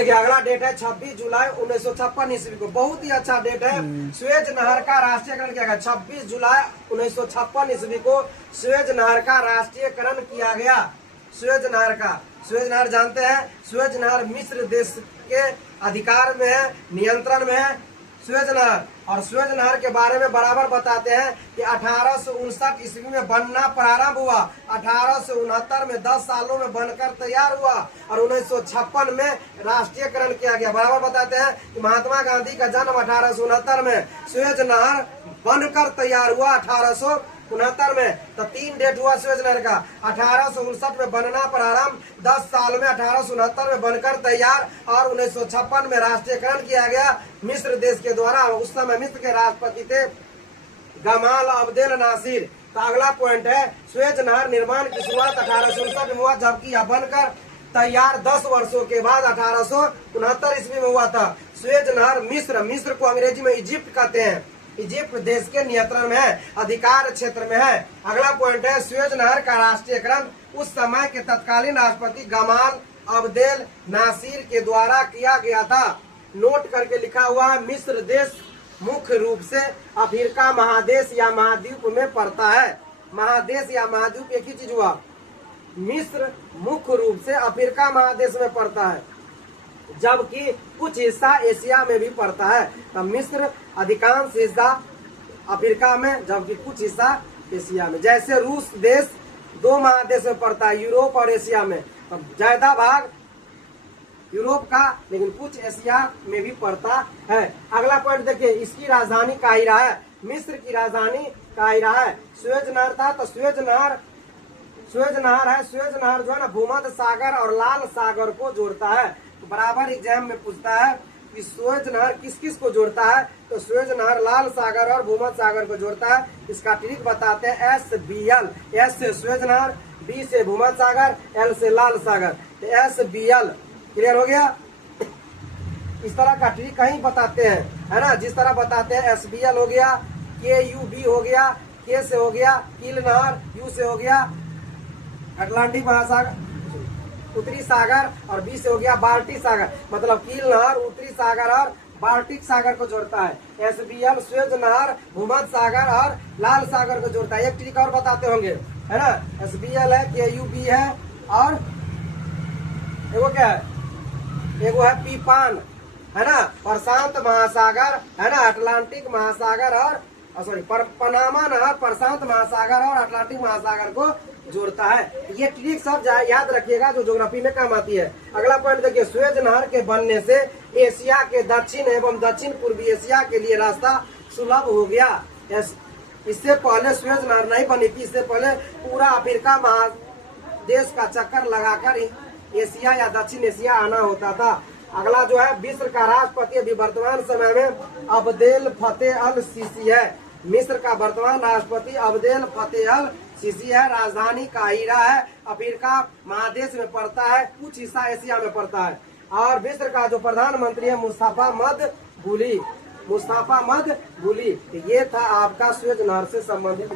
देखिए अगला डेट है 26 जुलाई 1956 ईस्वी को, बहुत ही अच्छा डेट है। सुएज नहर का राष्ट्रीयकरण किया गया 26 जुलाई 1956 ईस्वी को सुएज नहर का राष्ट्रीयकरण किया गया। सुएज नहर जानते हैं, सुएज नहर मिस्र देश के अधिकार में है, नियंत्रण में है सुएज नहर। और सुएज नहर के बारे में बराबर बताते हैं कि 1859 ईस्वी में बनना प्रारंभ हुआ, 1869 में 10 सालों में बनकर तैयार हुआ और 1956 में राष्ट्रीयकरण किया गया। बराबर बताते हैं कि महात्मा गांधी का जन्म 1869 में, सुएज नहर बनकर तैयार हुआ 1869 में। तो 3 डेट हुआ सुएज नहर का, 1859 में बनना प्रारंभ, 10 साल में 1869 में बनकर तैयार और 1956 में राष्ट्रीयकरण किया गया मिस्र देश के द्वारा। उस समय मिस्र के राष्ट्रपति थे गमाल अब्देल नासिर। तो अगला पॉइंट है सुएज नहर निर्माण की शुरुआत 1859 में हुआ, जबकि यह बनकर तैयार 10 वर्षों के बाद 1869 ईस्वी में हुआ था। सुएज नहर मिस्र को अंग्रेजी में इजिप्ट कहते हैं, इजिप्ट देश के नियंत्रण में है, अधिकार क्षेत्र में है। अगला पॉइंट है सुएज नहर का राष्ट्रीयकरण उस समय के तत्कालीन राष्ट्रपति गमाल अब्देल नासिर के द्वारा किया गया था। नोट करके लिखा हुआ है, मिस्र देश मुख्य रूप से अफ्रीका महादेश या महाद्वीप में पड़ता है। महादेश या महाद्वीप एक ही चीज हुआ। मिस्र मुख्य रूप से अफ्रीका महादेश में पड़ता है, जबकि कुछ हिस्सा एशिया में भी पड़ता है। तो मिस्र अधिकांश हिस्सा अफ्रीका में, जबकि कुछ हिस्सा एशिया में। जैसे रूस देश 2 महादेश में पड़ता है, यूरोप और एशिया में। तो ज्यादा भाग यूरोप का, लेकिन कुछ एशिया में भी पड़ता है। अगला पॉइंट देखिए, इसकी राजधानी काहिरा है। मिस्र की राजधानी काहिरा है। सुएज नहर था तो सुएज नहर है। सुएज नहर जो है ना भूमध्य सागर और लाल सागर को जोड़ता है। तो बराबर एग्जाम में पूछता है कि सुएज नहर किस किस को जोड़ता है, तो सुएज नहर लाल सागर और भूमध्य सागर को जोड़ता है। इसका ट्रिक बताते हैं SBL। S से सुएज नहर, B से भूमध्य सागर, L से लाल सागर। तो SBL क्लियर हो गया। इस तरह का ट्रिक कहीं बताते हैं, है ना, जिस तरह बताते हैं SBL हो गया, KUB हो गया, K से हो गया कील नहर, U से हो गया अटलांटिक महासागर उत्तरी सागर और B से हो गया बाल्टिक सागर। मतलब कील नहर उत्तरी सागर और बाल्टिक सागर को जोड़ता है। SBL सुएज नहर भूमध्य सागर और लाल सागर को जोड़ता है। एक ट्रिक और बताते होंगे, है ना, SBL है, KUB है और एगो क्या है, एगो है पीपान, है ना, प्रशांत महासागर, है ना, अटलांटिक महासागर और पनामा नहर प्रशांत महासागर और अटलांटिक महासागर को जोड़ता है। ये ट्रिक सब याद रखिएगा जो ज्योग्राफी में काम आती है। अगला पॉइंट देखिए, सुएज नहर के बनने से एशिया के दक्षिण एवं दक्षिण पूर्वी एशिया के लिए रास्ता सुलभ हो गया। इससे पहले सुएज नहर नहीं बनी थी। इससे पहले पूरा अफ्रीका महादेश का चक्कर लगाकर एशिया या दक्षिण एशिया आना होता था। अगला जो है मिस्र का राष्ट्रपति अभी वर्तमान समय में अब्देल फतेह अल सीसी है। मिस्र का वर्तमान राष्ट्रपति अब्देल फतेह अल सीसी है। राजधानी काहिरा है। अफ्रीका महादेश में पड़ता है, कुछ हिस्सा एशिया में पड़ता है। और मिस्र का जो प्रधानमंत्री है मुस्तफा मदबुली। ये था आपका सुएज नहर से संबंधित